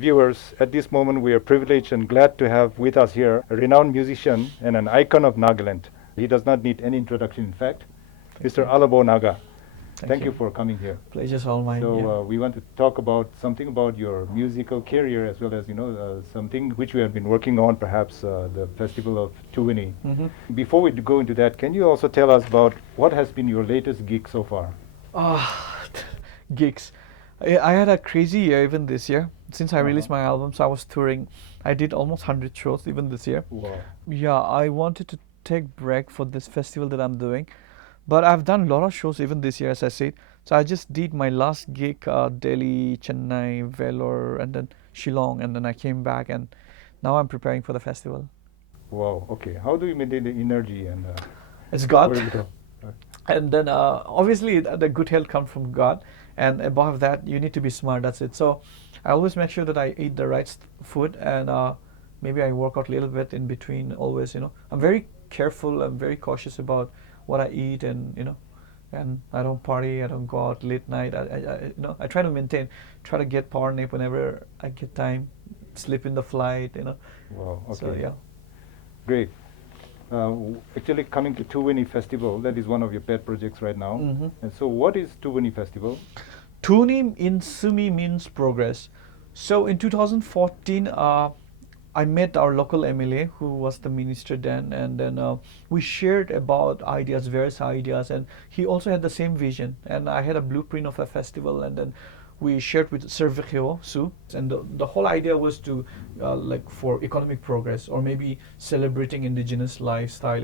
viewers, at this moment we are privileged and glad to have with us here a renowned musician and an icon of Nagaland. He does not need any introduction, in fact, Mr. Alabo Naga. Thank you for coming here. Pleasure's all mine. So we want to talk about something about your musical career as well as something which we have been working on, perhaps the festival of Tuveni. Before we go into that, can you also tell us about what has been your latest gig so far? Gigs. I had a crazy year even this year. Since I released my albums, I was touring. I did almost 100 shows even this year. Wow. Yeah, I wanted to take break for this festival that I'm doing. But I've done a lot of shows even this year, as I said. So I just did my last gig, Delhi, Chennai, Vellore, and then Shillong, and then I came back, and now I'm preparing for the festival. Wow. Okay. How do you maintain the energy and? It's God. where do you go? And then obviously the good health comes from God, and above that you need to be smart. That's it. So I always make sure that I eat the right food, and maybe I work out a little bit in between. Always, I'm very careful. I'm very cautious about what I eat, and and I don't party. I don't go out late night. I try to maintain, try to get power nap whenever I get time. Sleep in the flight. Wow. Okay. So yeah. Great. Actually, coming to Tuveni Festival, that is one of your pet projects right now. And so, what is Tuveni Festival? Tuni in Sumi means progress. So in 2014, I met our local MLA, who was the minister then, and then we shared about ideas, various ideas, and he also had the same vision. And I had a blueprint of a festival, and then we shared with Servekio Su, and the whole idea was to like for economic progress, or maybe celebrating indigenous lifestyle.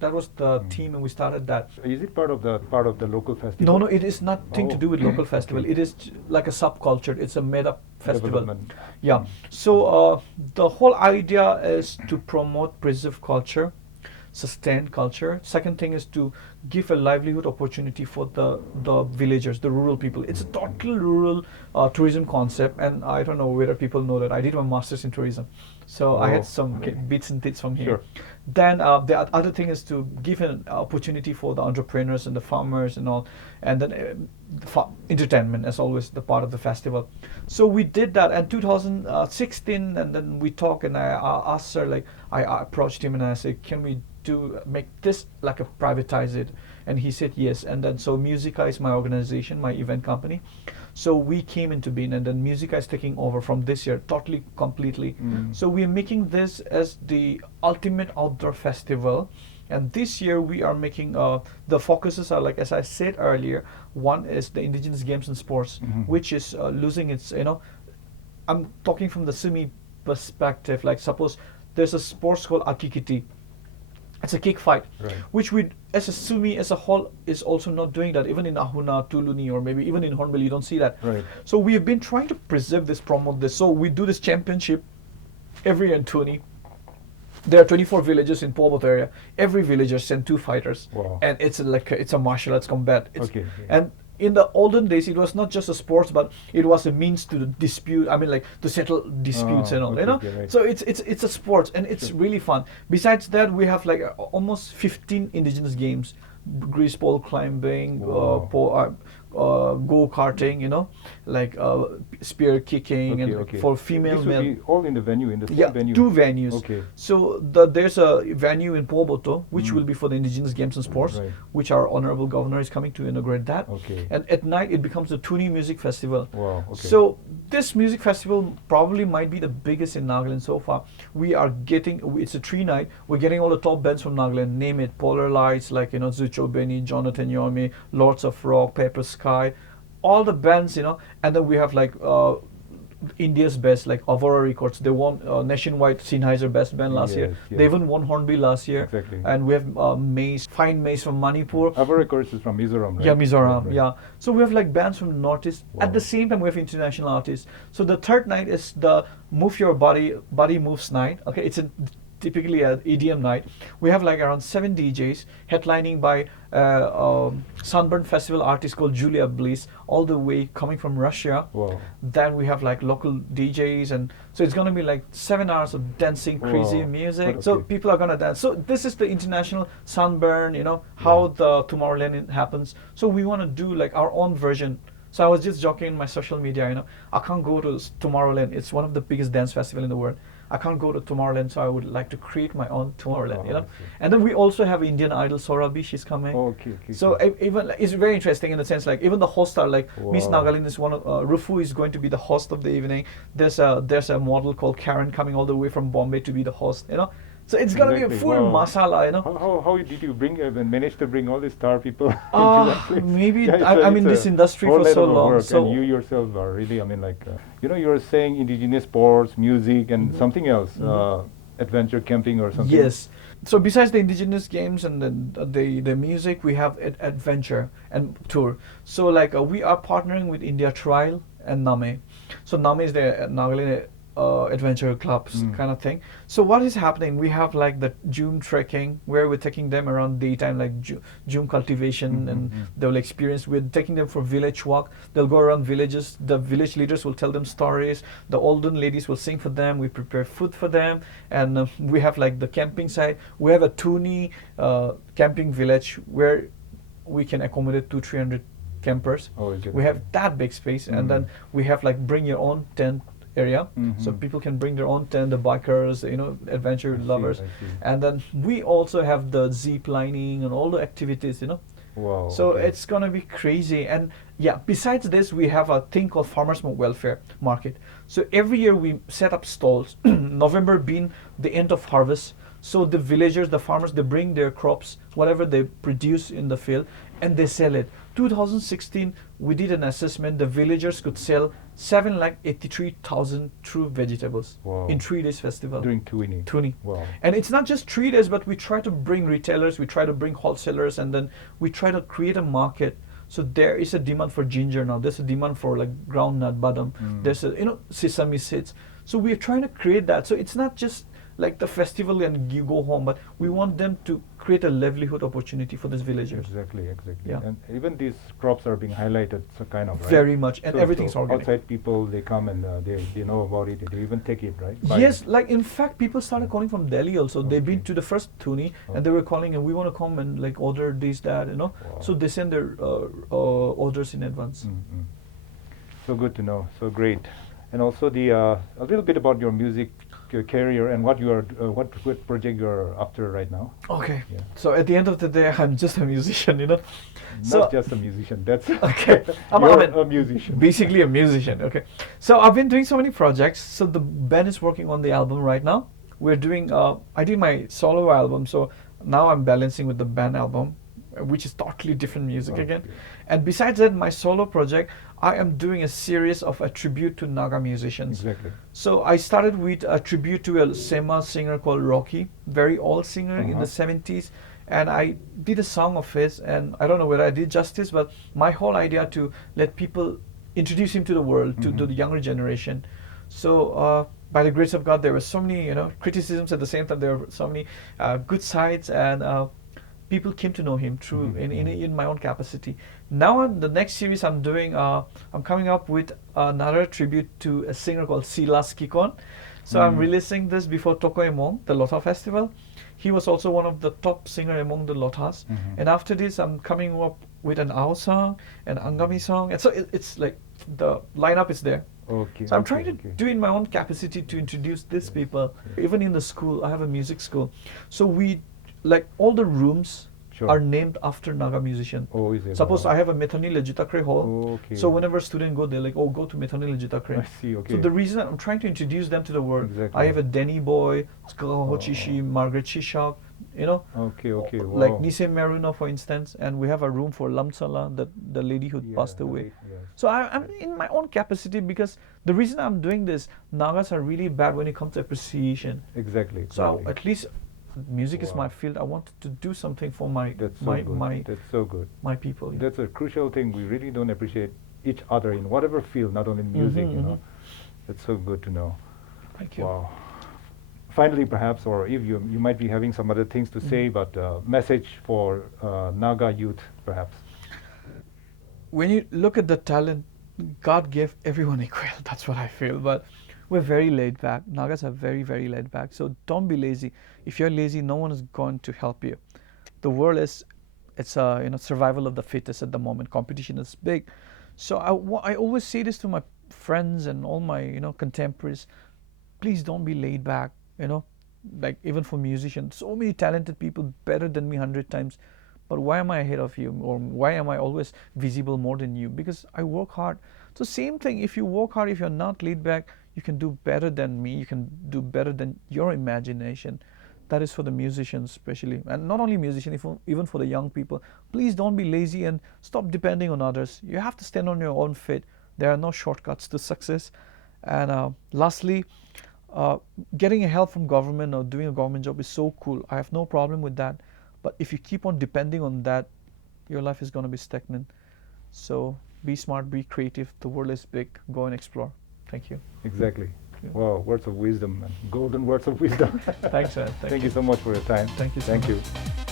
That was the theme, and we started that. Is it part of the local festival? No, it is nothing to do with local festival. Okay. It is like a subculture. It's a made-up festival. Development. Yeah. So the whole idea is to promote, preserve culture, sustain culture. Second thing is to give a livelihood opportunity for the villagers, the rural people. It's a total rural tourism concept, and I don't know whether people know that I did my master's in tourism, so I had some bits and bits from here. Sure. Then the other thing is to give an opportunity for the entrepreneurs and the farmers and all, and then entertainment as always the part of the festival. So we did that in 2016, and then we talked, and I asked her, like I approached him and I said, can we make this like a privatize it? And he said yes. And then so Musica is my organization, my event company. So we came into being, and then Musica is taking over from this year totally, completely. So we're making this as the ultimate outdoor festival. And this year we are making the focuses are, like as I said earlier, one is the indigenous games and sports, which is losing its, I'm talking from the Sumi perspective. Like suppose there's a sports called Akikiti. It's a kick fight, Right. which we, as a Sumi as a whole, is also not doing that. Even in Ahuna, Tuluni, or maybe even in Hornbill, you don't see that. Right. So we have been trying to preserve this, promote this. So we do this championship every year in Tuni. There are 24 villages in Pobot area. Every villager send 2 fighters, Wow. and it's a martial arts combat. Okay. And in the olden days, it was not just a sports, but it was a means to dispute. I mean, like to settle disputes and all. Okay, right. So it's a sports, and it's really fun. Besides that, we have like almost 15 indigenous games: grease pole climbing, Wow. go karting. Like spear kicking, and Okay. for female, This will male. be all in the venue, in the same Yeah, venue. 2 venues. Okay. So there's a venue in Poboto, which will be for the indigenous games and sports, Right. which our honorable governor is coming to inaugurate that. Okay. And at night it becomes the Tuni Music Festival. Wow. Okay. So this music festival probably might be the biggest in Nagaland so far. We are getting, it's a 3-night. We're getting all the top bands from Nagaland. Name it: Polar Lights, like Zucho Benny, Jonathan Yomi, Lords of Rock, Paper Sky, all the bands, and then we have like India's best, like Aurora Records. They won nationwide Sennheiser Best Band last year. Yes. They even won Hornbill last year. Exactly. And we have Fine Maze from Manipur. Our course is from Mizoram, right? Yeah, Mizoram. Right. Yeah. So we have like bands from the Northeast. At the same time, we have international artists. So the third night is the Move Your Body Moves night. Okay, it's typically an EDM night. We have like around 7 DJs headlining by Sunburn Festival artist called Julia Bliss, all the way coming from Russia. Wow. Then we have like local DJs, and so it's gonna be like 7 hours of dancing, crazy Wow. music. Okay. So people are gonna dance. So this is the international Sunburn, how the Tomorrowland happens. So we want to do like our own version So I was just joking in my social media, I can't go to Tomorrowland. It's one of the biggest dance festival in the world. I can't go to Tomorrowland, so I would like to create my own Tomorrowland, I see. And then we also have Indian Idol Sorabi, she's coming. Okay. So even it's very interesting in the sense like even the hosts are like Miss Wow. Nagaland is one of Rufu is going to be the host of the evening. There's a model called Karen coming all the way from Bombay to be the host. So it's gonna be a Exactly. full Wow. masala. How did you bring and manage to bring all these star people into that place? Maybe Yeah, I'm in it's this a industry whole for so level of long. work, So and you yourself are really, I mean, like, you were saying indigenous sports, music, and something else, adventure camping or something. yes. So besides the indigenous games and the music, we have adventure and tour. So like we are partnering with India Trail and Name. So Name is the Nagaland adventure clubs kind of thing. So what is happening? We have like the Zoom trekking where we're taking them around daytime, like Zoom cultivation, and they will experience. We're taking them for village walk. They'll go around villages. The village leaders will tell them stories. The olden ladies will sing for them. We prepare food for them, and we have like the camping site. We have a Tuni camping village where we can accommodate 200-300 campers. Oh, is it? We have that big space, and then we have like bring your own tent area, so people can bring their own tent, the bikers, adventure I see, lovers, I see. and then we also have the zip lining and all the activities, Wow. So okay. it's gonna be crazy. And yeah, besides this, we have a thing called Farmers Welfare Market. So every year we set up stalls. November being the end of harvest, so the villagers, the farmers, they bring their crops, whatever they produce in the field, and they sell it. 2016, we did an assessment. The villagers could sell 7,83,000 true vegetables Wow. in 3 days festival. During Tuni. Tuni. Wow. And it's not just 3 days, but we try to bring retailers, we try to bring wholesalers, and then we try to create a market. So there is a demand for ginger now. There's a demand for like groundnut, badam. There's a sesame seeds. So we're trying to create that. So it's not just like the festival and you go home, but we want them to create a livelihood opportunity for these villagers. Exactly. Yeah. And even these crops are being highlighted, so kind of, right? Very much, and everything's organic. Outside people, they come and they know about it. They even take it, right? Buy Yes, it. like in fact, people started calling from Delhi also. They've been Okay. to the first Tuni, Oh. and they were calling, and we want to come and like order this, that, Wow. So they send their orders in advance. So good to know. So great. And also a little bit about your music career and what you are, what project you're after right now. Okay. Yeah. So at the end of the day, I'm just a musician, So- Not just a musician. That's Okay. you're a musician. Basically a musician. Okay. So I've been doing so many projects. So the band is working on the album right now. We're doing. I did my solo album, so now I'm balancing with the band album, which is totally different music Okay. again. And besides that, my solo project, I am doing a series of a tribute to Naga musicians. Exactly. So I started with a tribute to a Sema singer called Rocky, very old singer in the 70s, and I did a song of his, and I don't know whether I did justice, but my whole idea to let people introduce him to the world, to the younger generation. So by the grace of God, there were so many criticisms. At the same time, there were so many good sides, and people came to know him through in my own capacity. Now on the next series I'm doing, I'm coming up with another tribute to a singer called Silas Kikon. So I'm releasing this before Toko Emong, the Lotha Festival. He was also one of the top singer among the Lothas. And after this, I'm coming up with an Ao song, an Angami song. And so it's like the lineup is there. Okay. So I'm okay, trying to okay. do in my own capacity to introduce these people. Even in the school, I have a music school. So we, like all the rooms Sure. are named after Naga musician. Oh, is it? Suppose Wow. I have a Methani Lejitakre hall. Okay. So whenever students go, they're like, oh, go to Methani Lejitakre. I see. Okay. So the reason I'm trying to introduce them to the world, Exactly. I have a Danny Boy, Skaho Chishi, Margaret Shishak, Okay. Okay. Wow. like Nise Maruna, for instance, and we have a room for Lamsala, the lady who Yeah, passed the away. late, yes. So I'm in my own capacity, because the reason I'm doing this, Nagas are really bad when it comes to appreciation. Exactly. So exactly. at least music is Wow. my field. I wanted to do something for my That's so my good. my That's so good. my people. That's a crucial thing. We really don't appreciate each other in whatever field, not only music. That's so good to know. Thank you. Wow. Finally, perhaps, or if you might be having some other things to say, but message for Naga youth, perhaps. When you look at the talent, God gave everyone equal. That's what I feel. But we're very laid back. Nagas are very, very laid back. So don't be lazy. If you're lazy, no one is going to help you. The world is, it's survival of the fittest at the moment. Competition is big. So I always say this to my friends and all my contemporaries. Please don't be laid back. Like even for musicians, so many talented people better than me 100 times. But why am I ahead of you, or why am I always visible more than you? Because I work hard. So same thing. If you work hard, if you're not laid back, you can do better than me. You can do better than your imagination. That is for the musicians especially, and not only musicians, even for the young people. Please don't be lazy and stop depending on others. You have to stand on your own feet. There are no shortcuts to success. And lastly, getting help from government or doing a government job is so cool. I have no problem with that. But if you keep on depending on that, your life is going to be stagnant. So be smart, be creative. The world is big. Go and explore. Thank you. Exactly. Yeah. Wow, words of wisdom, man. Golden words of wisdom. Thanks, Ed. Thank you so much for your time. Thank you so Thank much. you.